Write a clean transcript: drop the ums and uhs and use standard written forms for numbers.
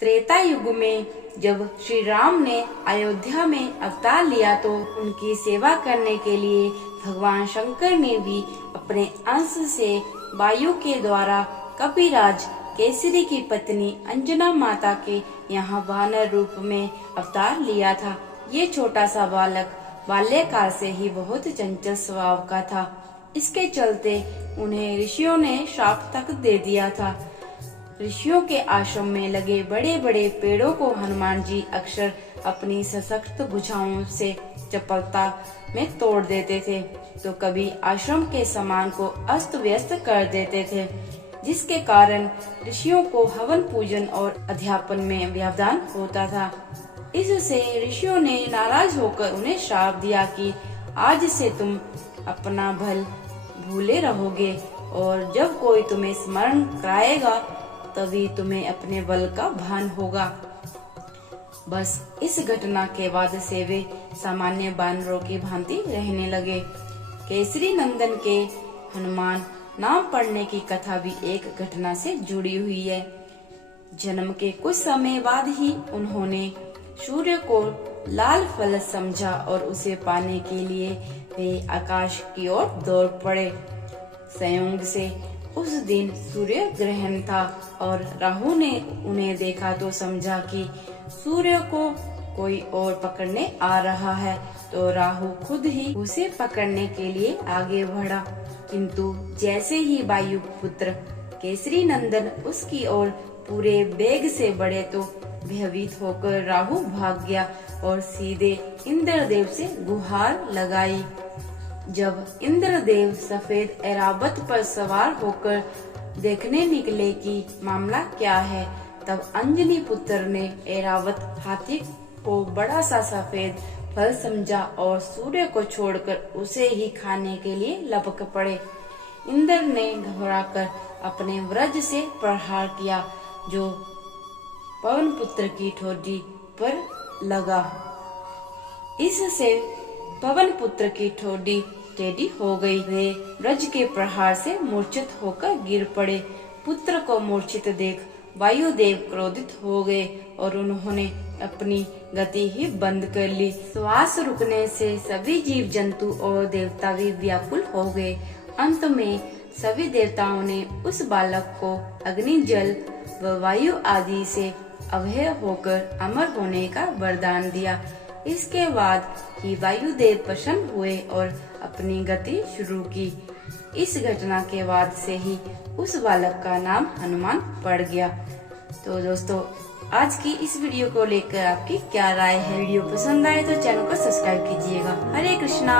त्रेता युग में जब श्री राम ने अयोध्या में अवतार लिया तो उनकी सेवा करने के लिए भगवान शंकर ने भी अपने अंश से वायु के द्वारा कपिराज केसरी की पत्नी अंजना माता के यहाँ वानर रूप में अवतार लिया था। ये छोटा सा बालक बाल्यकाल से ही बहुत चंचल स्वभाव का था। इसके चलते उन्हें ऋषियों ने श्राप तक दे दिया था। ऋषियों के आश्रम में लगे बड़े बड़े पेड़ों को हनुमान जी अक्सर अपनी सशक्त भुजाओं से चपलता में तोड़ देते थे, तो कभी आश्रम के सामान को अस्त व्यस्त कर देते थे, जिसके कारण ऋषियों को हवन पूजन और अध्यापन में व्यवधान होता था। इससे ऋषियों ने नाराज होकर उन्हें श्राप दिया कि आज से तुम अपना बल भूले रहोगे और जब कोई तुम्हें स्मरण कराएगा तभी तुम्हें अपने बल का भान होगा। बस इस घटना के बाद से वे सामान्य बानरों की भांति रहने लगे। केसरी नंदन के हनुमान नाम पढ़ने की कथा भी एक घटना से जुड़ी हुई है। जन्म के कुछ समय बाद ही उन्होंने सूर्य को लाल फल समझा और उसे पाने के लिए वे आकाश की ओर दौड़ पड़े। संयोग से उस दिन सूर्य ग्रहण था और राहु ने उन्हें देखा तो समझा कि सूर्य को कोई और पकड़ने आ रहा है, तो राहु खुद ही उसे पकड़ने के लिए आगे बढ़ा। किंतु जैसे ही वायु पुत्र केसरी नंदन उसकी ओर पूरे वेग से बढ़े तो भयभीत होकर राहु भाग गया और सीधे इंद्रदेव से गुहार लगाई। जब इंद्रदेव सफेद ऐरावत पर सवार होकर देखने निकले कि मामला क्या है, तब अंजनी पुत्र ने ऐरावत हाथी को बड़ा सा सफेद फल समझा और सूर्य को छोड़कर उसे ही खाने के लिए लपक पड़े। इंद्र ने घबराकर अपने वज्र से प्रहार किया, जो पवन पुत्र की ठोड़ी पर लगा। इससे पवन पुत्र की ठोड़ी टेढ़ी हो गई। वे वज्र के प्रहार से मूर्छित होकर गिर पड़े। पुत्र को मूर्छित देख वायुदेव क्रोधित हो गए और उन्होंने अपनी गति ही बंद कर ली। श्वास रुकने से सभी जीव जंतु और देवता भी व्याकुल हो गए। अंत में सभी देवताओं ने उस बालक को अग्नि, जल व वायु आदि से अभय होकर अमर होने का वरदान दिया। इसके बाद ही वायुदेव प्रसन्न हुए और अपनी गति शुरू की। इस घटना के बाद से ही उस बालक का नाम हनुमान पड़ गया। तो दोस्तों, आज की इस वीडियो को लेकर आपकी क्या राय है? वीडियो पसंद आए तो चैनल को सब्सक्राइब कीजिएगा। हरे कृष्णा।